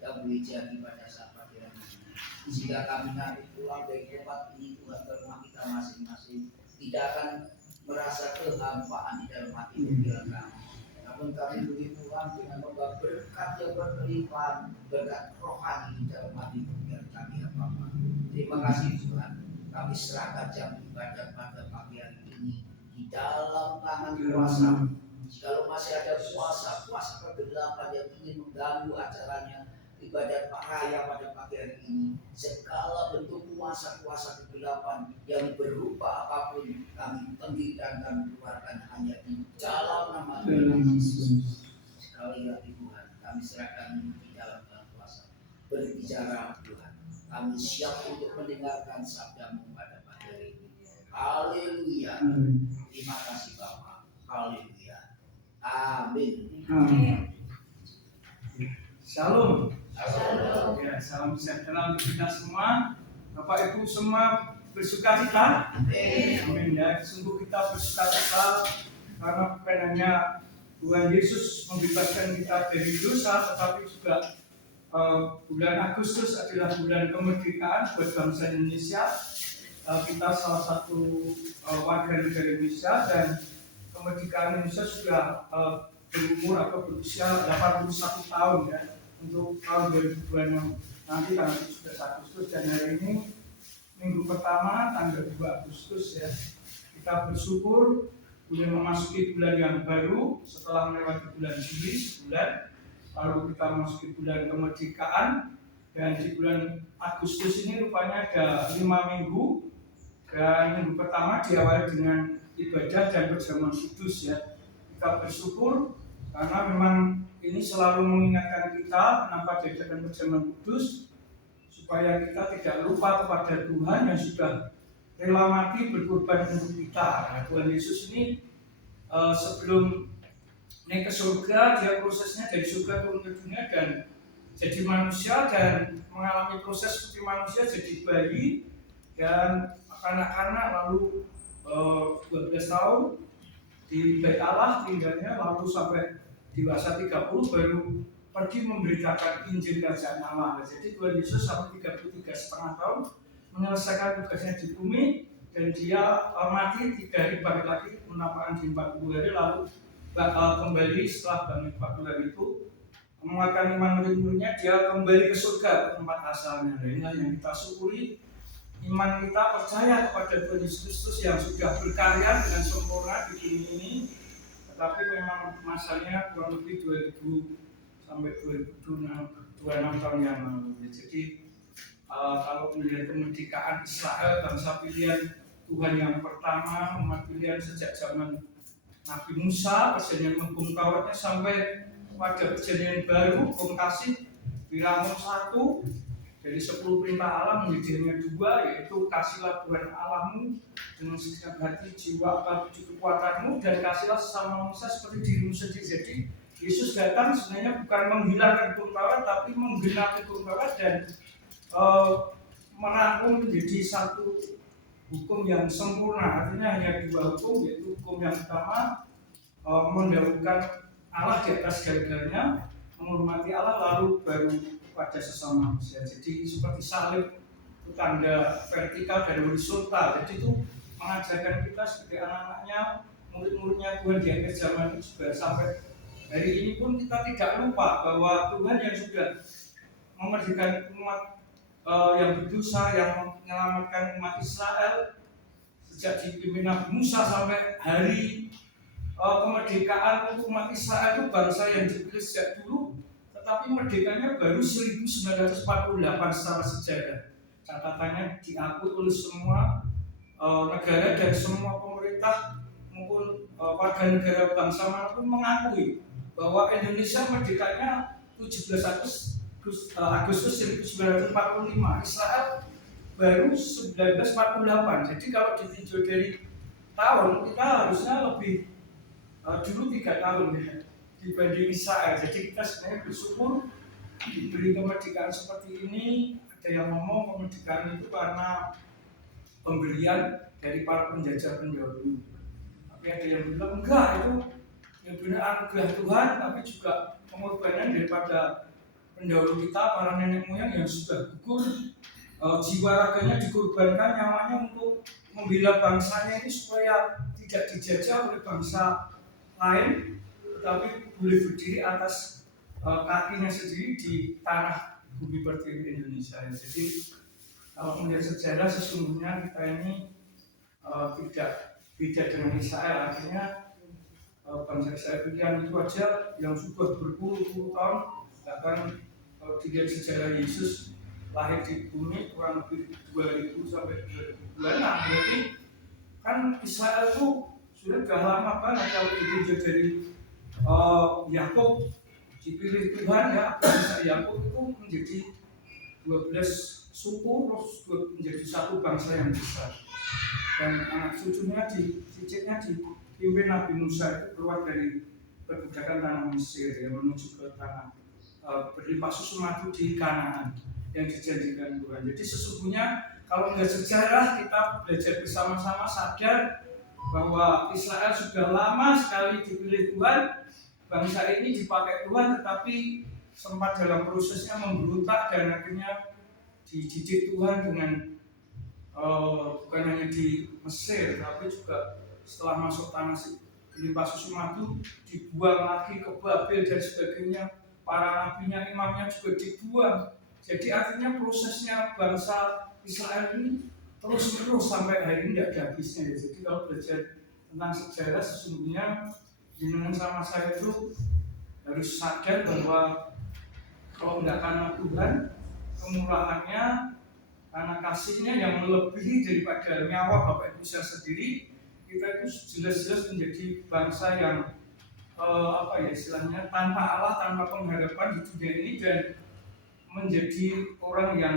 yang boleh jadi pada saat pagi hari ini. Jika kami nanti pulang dari tempat ini, Tuhan, ke rumah kita masing-masing, tidak akan merasa kehampaan di dalam hati pikiran kami. Namun kami boleh pulang dengan membawa berkat yang berlimpah, berkat rohani di dalam hati pikiran kami, ya Bapa. Terima kasih Tuhan. Kami serahkan jam ibadah pada pagi hari ini di dalam tangan kuasa. Kalau masih ada kuasa kegelapan yang ingin mengganggu acaranya ibadat raya pada pagi hari ini, segala bentuk kuasa kegelapan yang berupa apapun kami tendih dan kami keluarkan hanya di dalam nama Tuhan Yesus. Sekali lagi Tuhan, kami serahkan di dalam kuasa. Berbicara Tuhan, kami siap untuk mendengarkan sabdamu pada pagi hari ini. Haleluya. Terima kasih Bapa. Haleluya. Amin. Shalom. Ya, salam sejahtera untuk kita semua. Bapak Ibu semua bersuka cita. Amin ya. Sungguh kita bersuka cita karena penanya Tuhan Yesus membebaskan kita dari dosa, tetapi juga bulan Agustus adalah bulan kemerdekaan buat bangsa Indonesia. Kita salah satu warga negara Indonesia dan kemerdekaan Indonesia sudah berumur atau berusia 81 tahun ya. Untuk tahun 2026 nanti tanggal 17 Agustus dan hari ini minggu pertama tanggal 2 Agustus ya, kita bersyukur boleh memasuki bulan yang baru setelah melewati bulan Juli sebulan, lalu kita memasuki bulan kemerdekaan dan di bulan Agustus ini rupanya ada 5 minggu dan minggu pertama diawali dengan ibadah dan perjamuan kudus ya. Kita bersyukur karena memang ini selalu mengingatkan kita kenapa diadakan perjamuan kudus, supaya kita tidak lupa kepada Tuhan yang sudah rela mati berkorban untuk kita. Nah, Tuhan Yesus ini sebelum naik ke surga, dia prosesnya dari surga turun ke dunia dan jadi manusia dan mengalami proses seperti manusia, jadi bayi dan kanak-kanak, lalu 12 tahun di Bait Allah tinggalnya, lalu sampai dewasa 30 baru pergi memberitakan Injil Kerajaan Allah. Jadi Tuhan Yesus sampai 33,5 tahun menyelesaikan tugasnya di bumi dan dia mati 3 hari bangkit lagi, penampakan di 40 hari, lalu kembali setelah bangkit 40 hari itu menguatkan iman murid-muridnya, dia kembali ke surga ke tempat asalnya. Nah, inilah yang kita syukuri, iman kita percaya kepada Tuhan Yesus Kristus yang sudah berkarya dengan sempurna di dunia ini. Tapi memang masanya kurang lebih 2000 sampai 2026 tahun yang lalu. Jadi kalau melihat kemerdekaan Israel, bangsa pilihan Tuhan yang pertama, umat pilihan sejak zaman Nabi Musa, perjanjian Bung Tauratnya sampai pada perjanjian baru, Bung Kasih, Bilangun 1, dari 10 perintah Allah menjadi hanya 2, yaitu kasihlah Tuhan Allahmu dengan segenap hati, jiwa, akal, budi, kekuatanmu, dan kasihlah sesama manusia seperti dirimu sendiri. Jadi Yesus datang sebenarnya bukan menghilangkan hukum Taurat, tapi menggenapi hukum Taurat dan merangkum menjadi satu hukum yang sempurna. Artinya hanya 2 hukum, yaitu hukum yang pertama mendahulukan Allah di atas segala-galanya, menghormati Allah, lalu baru pada sesama manusia. Jadi seperti salib itu tanda vertikal dan horizontal. Jadi itu mengajarkan kita sebagai anak-anaknya, murid-muridnya Tuhan di akhir zaman itu juga sampai hari ini pun kita tidak lupa bahwa Tuhan yang sudah memerdekakan umat yang berdosa, yang menyelamatkan umat Israel sejak dipimpin Nabi Musa sampai hari kemerdekaan untuk umat Israel itu bangsa yang dipilih sejak dulu, tetapi merdekanya baru 1948 secara sejarah. Catatannya diakui oleh semua negara dan semua pemerintah maupun warga negara bangsa manapun mengakui bahwa Indonesia merdekanya 17 Agustus 1945, Israel baru 1948. Jadi kalau ditinjau dari tahun, kita harusnya lebih dulu 3 tahun ya dibanding Israel. Jadi kita sebenarnya bersyukur diberi kemerdekaan seperti ini. Ada yang ngomong kemerdekaan itu karena pemberian dari para penjajah pendahulu. Tapi ada yang bilang enggak, itu yang benar anugerah Tuhan, tapi juga pengorbanan daripada pendahulu kita, para nenek moyang yang sudah gugur, jiwa raganya dikorbankan, nyawanya untuk membela bangsanya ini supaya tidak dijajah oleh bangsa lain, tetapi boleh berdiri atas kakinya sendiri di tanah bumi pertiwi Indonesia. Jadi kalau melihat sejarah, sesungguhnya kita ini tidak beda dengan Israel. Artinya bangsa Israel pilihan itu aja yang sudah berpuluh-puluh tahun. Bahkan kalau dilihat sejarah Yesus lahir di bumi kurang lebih 2000 sampai 2006, berarti kan Israel itu sudah lama banget. Kalau ditinjau dari Yakub dipilih Tuhan, ya bangsa Yakub itu menjadi 12 suku, terus menjadi satu bangsa yang besar. Dan anak cucunya cicitnya dipimpin Nabi Musa itu keluar dari perbudakan tanah Mesir yang menuju ke tanah berlimpah susu madu di Kanaan yang dijanjikan Tuhan. Jadi sesungguhnya kalau melihat sejarah, kita belajar bersama-sama sadar bahwa Israel sudah lama sekali dipilih Tuhan. Bangsa ini dipakai Tuhan, tetapi sempat dalam prosesnya memberontak dan akhirnya dididik Tuhan dengan bukan hanya di Mesir, tapi juga setelah masuk tanah berlimpah susu madu dibuang lagi ke Babel dan sebagainya. Para nabinya, imamnya juga dibuang. Jadi artinya prosesnya bangsa Israel ini terus-menerus sampai hari ini tidak ada habisnya. Jadi kalau belajar tentang sejarah, sesungguhnya jenengan sama saya itu harus sadar bahwa kalau tidak karena Tuhan, kemurahannya, karena kasihnya yang melebihi daripada nyawa Bapak Ibu saya sendiri, kita itu jelas-jelas menjadi bangsa yang istilahnya tanpa Allah, tanpa pengharapan di dunia ini, dan menjadi orang yang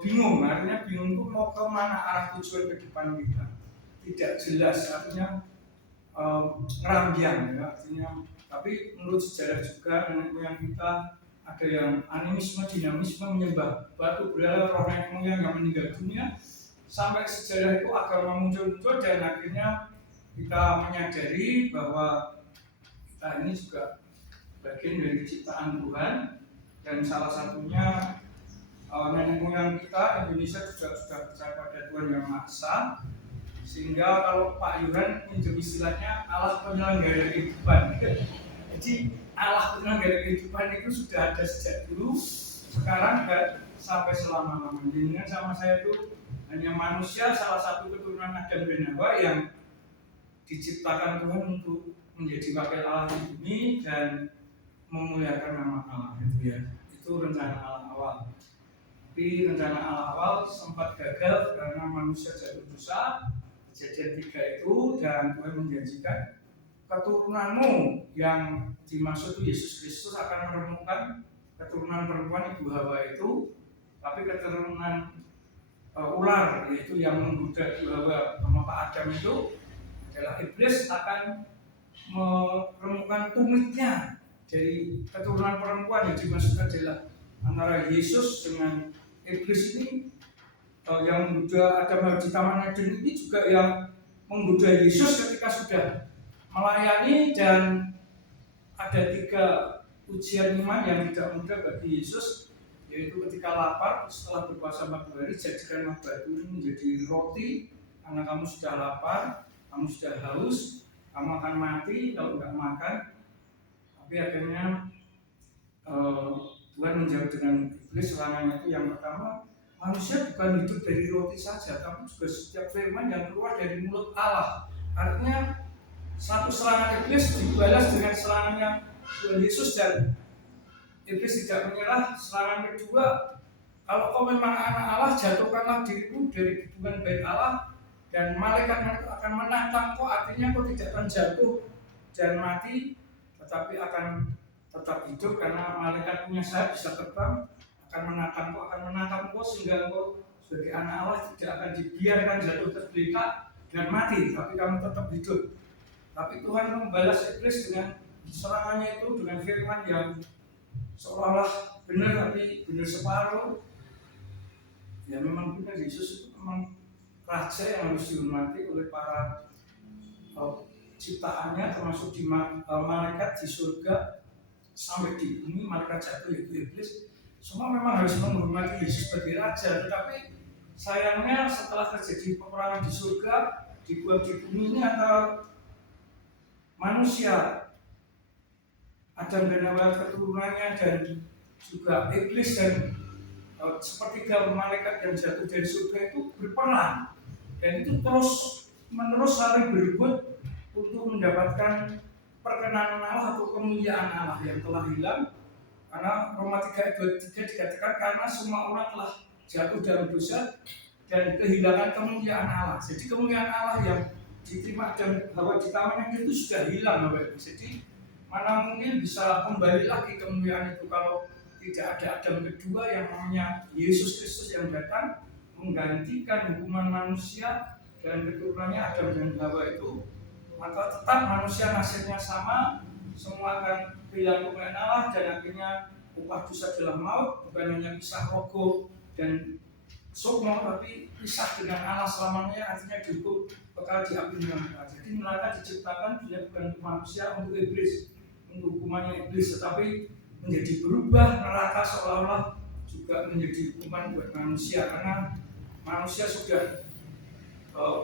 bingung. Artinya bingung itu mau kemana arah tujuan ke depan kita, tidak jelas, artinya ngerambiang, ya, artinya. Tapi menurut sejarah juga nenek moyang kita ada yang animisme, dinamisme, menyembah batu berhala, roh nenek moyang yang meninggal dunia, sampai sejarah itu agama muncul-muncul, dan akhirnya kita menyadari bahwa kita ini juga bagian dari ciptaan Tuhan, dan salah satunya nenek moyang kita Indonesia juga sudah percaya pada Tuhan yang Maha Esa, sehingga kalau Pak Yuran pinjam istilahnya Allah penyelenggara kehidupan. Jadi Allah penyelenggara kehidupan itu sudah ada sejak dulu, sekarang dan sampai selama-lamanya. Dengan sama saya itu hanya manusia, salah satu keturunan Adam dan Hawa yang diciptakan Tuhan untuk menjadi wakil Allah di bumi dan memuliakan nama Allah, gitu ya. Itu rencana Allah awal. Tapi rencana Allah awal sempat gagal karena manusia jatuh dosa, kejadian 3 itu, dan Tuhan menjanjikan keturunanmu yang dimaksud Yesus Kristus akan menemukan keturunan perempuan Ibu Hawa itu, tapi keturunan ular, yaitu yang menggoda Ibu Hawa sama Pak Adam itu adalah iblis, akan menemukan tumitnya dari keturunan perempuan yang dimaksud adalah antara Yesus dengan iblis ini. Yang menggoda Adam di Taman Eden ini juga yang menggoda Yesus ketika sudah melayani, dan ada 3 ujian iman yang tidak mudah bagi Yesus, yaitu ketika lapar, setelah berpuasa 40 hari, jadikanlah batu ini menjadi roti, karena kamu sudah lapar, kamu sudah haus, kamu akan mati kalau tidak makan. Tapi akhirnya Tuhan menjawab dengan iblis serangannya itu. Yang pertama, manusia bukan hidup dari roti saja, tapi juga setiap firman yang keluar dari mulut Allah. Artinya satu serangan iblis dibalas dengan serangannya Tuhan Yesus, dan iblis tidak menyerah. Serangan kedua, kalau kau memang anak Allah, jatuhkanlah dirimu dari hubungan baik Allah, dan malaikat akan menantang kau. Artinya kau tidak akan jatuh dan mati, tetapi akan tetap hidup, karena malaikat punya sayap, bisa terbang, akan menantang kau sehingga kau sebagai anak Allah tidak akan dibiarkan jatuh tergeletak dan mati, tapi kamu tetap hidup. Tapi Tuhan membalas iblis dengan serangannya itu dengan firman yang seolah-olah benar, tapi benar separuh. Ya memang benar, Yesus itu memang raja yang harus dihormati oleh para ciptaannya, termasuk di malaikat di surga. sampai di bumi malaikat jatuh yaitu iblis semua memang harus menghormati Yesus sebagai raja, tetapi sayangnya setelah terjadi peperangan di surga, dibuat di bumi ini antara manusia Adam dan Hawa keturunannya dan juga iblis dan sepertiga malaikat yang jatuh dari surga itu berperang, dan itu terus menerus saling berebut untuk mendapatkan perkenanan Allah atau kemuliaan Allah yang telah hilang, karena Roma 3:23 dikatakan karena semua orang telah jatuh dalam dosa dan kehilangan kemuliaan Allah. Jadi kemuliaan Allah yang diterima Adam Hawa di taman itu sudah hilang, Bapak Ibu. Jadi mana mungkin bisa kembali lagi kemuliaan itu kalau tidak ada Adam kedua yang namanya Yesus Kristus yang datang menggantikan hukuman manusia dan keturunannya Adam dan Hawa itu, maka tetap manusia nasibnya sama, semua akan kehilangan kemuliaan Allah dan akhirnya upah dosa adalah maut, bukan hanya pisah rogo dan sukmo, tapi pisah dengan Allah selamanya, artinya dihukum kekal di api neraka. Jadi neraka diciptakan dia bukan untuk manusia, untuk iblis, untuk hukumannya iblis, tetapi menjadi berubah neraka seolah-olah juga menjadi hukuman buat manusia, karena manusia sudah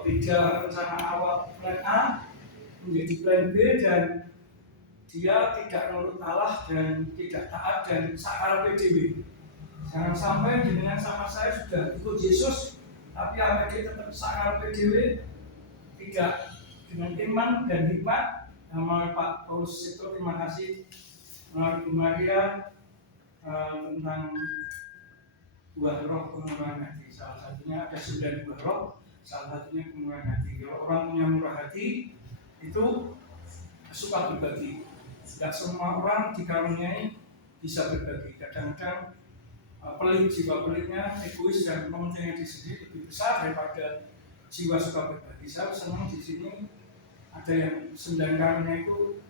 beda rencana awal plan A menjadi plan B, dan dia tidak menurut Allah dan tidak taat dan sakar PDW. Jangan sampai dengan sama saya sudah ikut Yesus tapi dia tetap sakar PDW, tidak dengan iman dan hikmat. Nama Pak Paulus itu terima kasih Bu Maria tentang buah roh kemurahan hati. Salah satunya ada 9 buah roh, salah satunya kemurahan hati. Kalau orang punya murah hati itu suka berbagi. Tidak semua orang dikaruniai bisa berbagi. Kadang-kadang pelit, jiwa pelitnya, egois dan mementingkan diri sendiri lebih besar daripada jiwa suka berbagi. Saya senang di sini ada yang 9 karunia itu